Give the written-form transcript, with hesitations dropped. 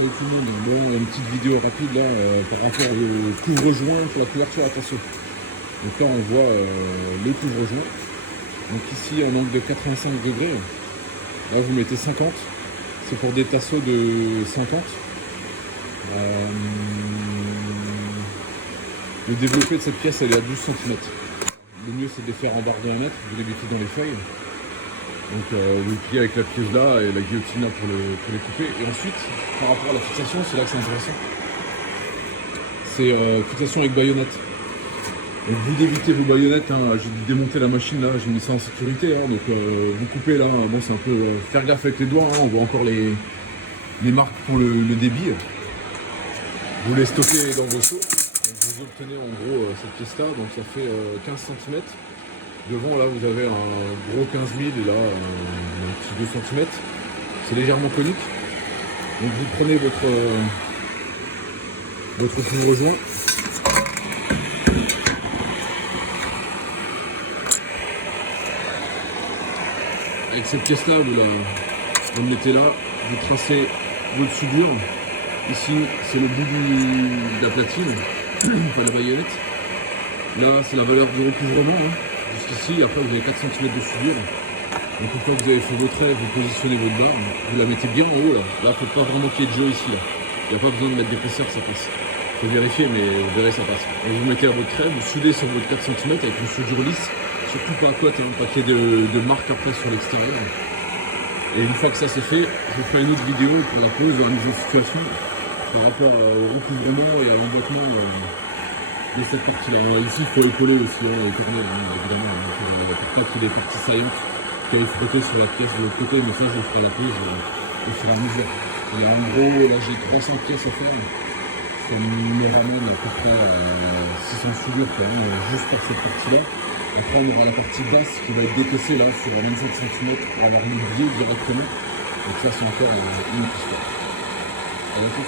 salut tout le monde. Bon, une petite vidéo rapide là par rapport au couvre-joint pour la couverture à tasseau. Donc là on voit le couvre-joint. Donc ici en angle de 85 degrés. Là vous mettez 50. C'est pour des tasseaux de 50. Le développé de cette pièce elle est à 12 cm. Le mieux c'est de les faire en barre de 1 mètre, vous les mettez dans les feuilles. Donc vous pliez avec la pièce là et la guillotine là pour les couper. Et ensuite, par rapport à la fixation, c'est là que c'est intéressant. C'est fixation avec baïonnette. Donc vous débitez vos baïonnettes, hein. J'ai démonté la machine là, j'ai mis ça en sécurité. Hein. Donc vous coupez là, bon c'est un peu faire gaffe avec les doigts, hein. On voit encore les marques pour le débit. Vous les stockez dans vos seaux. Donc, vous obtenez en gros cette pièce là, donc ça fait 15 cm. Devant là vous avez un gros 15 000 et là un petit 2 cm. C'est légèrement conique. Donc vous prenez votre couvre-joint. Avec cette pièce là vous le mettez là, vous tracez votre soudure. Ici c'est le bout de la platine, pas la baïonnette. Là c'est la valeur du recouvrement. Hein. Jusqu'ici, après vous avez 4 cm de soudure. Donc une fois que vous avez fait votre trait, vous positionnez votre barre, vous la mettez bien en haut là. Là, il ne faut pas vraiment qu'il y ait de jeu ici. Il n'y a pas besoin de mettre d'épaisseur, ça passe. Il faut vérifier, mais vous verrez, ça passe. Et vous mettez à votre trait, vous soudez sur votre 4 cm avec une soudure lisse, surtout pas à côte, hein, pas qu'il y ait de marques après sur l'extérieur. Et une fois que ça c'est fait, je vous ferai une autre vidéo pour la pose, la mise en situation, par rapport au recouvrement et à l'emboîtement. De cette partie là, ici il faut écoller aussi, hein, et tourner évidemment, pour pas qu'il y ait des parties saillantes qui aillent frotter sur la pièce de l'autre côté, mais ça je le ferai à la pause au fur et à mesure. Et en gros là j'ai 300 pièces à faire, ça me ramène à peu près à 600 soudures quand même, juste pour cette partie là. Après on aura la partie basse qui va être décaissée là sur 25 cm pour avoir le biais directement, donc ça c'est encore une autre histoire. À bientôt.